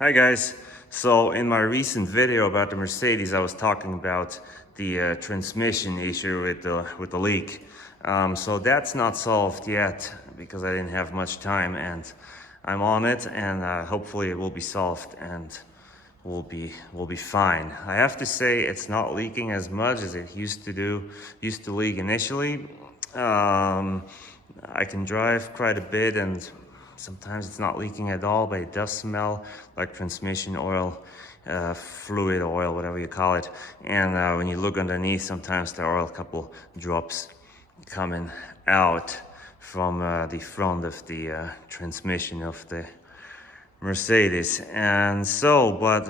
Hi guys, so in my recent video about the Mercedes I was talking about the transmission issue with the leak. So that's not solved yet because I didn't have much time, and I'm on it, and hopefully it will be solved and we'll be fine. I have to say it's not leaking as much as it used to leak initially. I can drive quite a bit and sometimes it's not leaking at all, but it does smell like transmission oil, fluid oil, whatever you call it. And when you look underneath, sometimes there are a couple drops coming out from the front of the transmission of the Mercedes. And so, but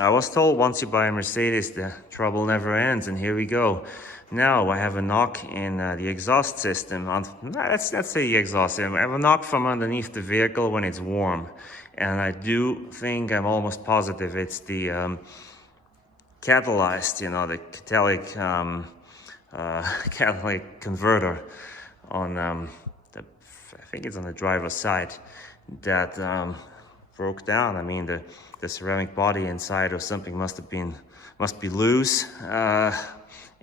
I was told once you buy a Mercedes, the trouble never ends, and here we go. Now I have a knock in the exhaust system. Let's say the exhaust system. I have a knock from underneath the vehicle when it's warm, and I do think, I'm almost positive, it's the catalyzed, the catalytic converter on I think it's on the driver's side that broke down. I mean, the ceramic body inside or something must be loose,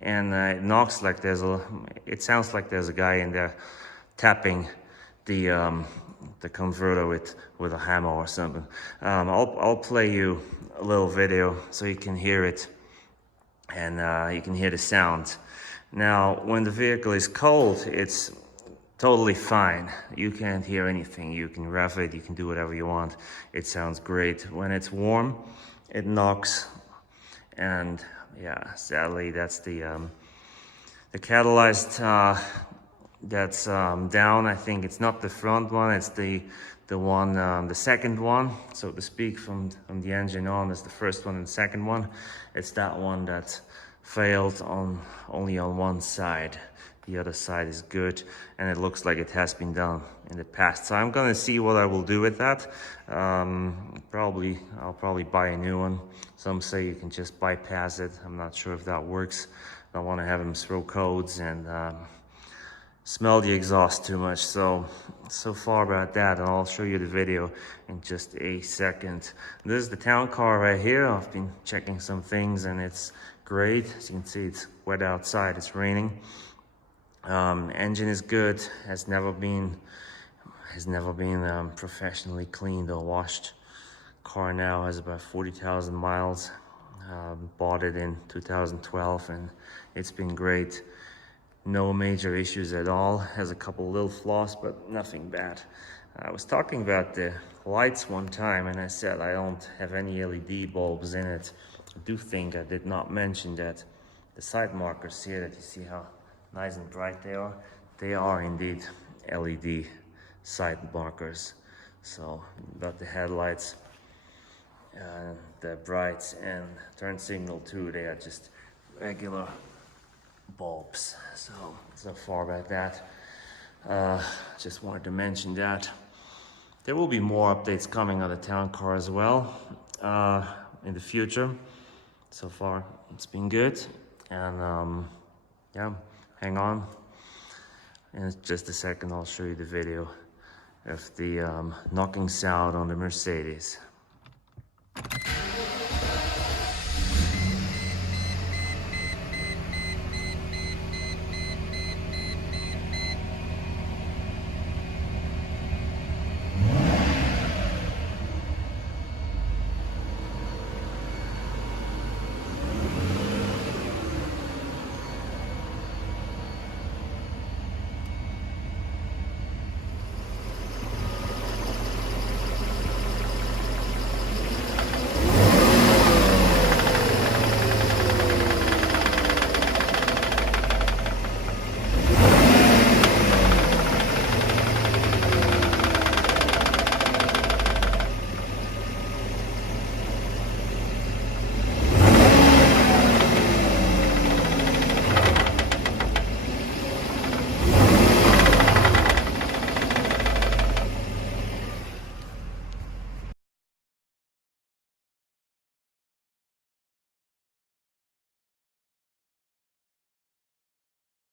and it knocks like it sounds like there's a guy in there tapping the converter with a hammer or something. I'll play you a little video so you can hear it, and you can hear the sound. Now, when the vehicle is cold, it's totally fine. You can't hear anything. You can rev it, you can do whatever you want. It sounds great. When it's warm, it knocks. And yeah, sadly, that's the catalyzed that's down. I think it's not the front one, it's the one, the second one, so to speak, from the engine on is the first one, and the second one, it's that one that failed only on one side. The other side is good, and it looks like it has been done in the past. So I'm gonna see what I will do with that. I'll probably buy a new one. Some say you can just bypass it. I'm not sure if that works. I don't want to have them throw codes and smell the exhaust too much. So far about that, and I'll show you the video in just a second. This is the town car right here. I've been checking some things and it's great. As you can see, it's wet outside, it's raining. Engine is good, has never been professionally cleaned or washed. Car now has about 40,000 miles. Bought it in 2012 and it's been great. No major issues at all. Has a couple little flaws, but nothing bad. I was talking about the lights one time and I said I don't have any LED bulbs in it. I do think I did not mention that the side markers here, that you see how nice and bright they are indeed LED side markers. So got the headlights, the brights, and turn signal too, they are just regular bulbs. So far about that. Just wanted to mention that. There will be more updates coming on the town car as well in the future. So far it's been good, and yeah, hang on. In just a second I'll show you the video of the knocking sound on the Mercedes.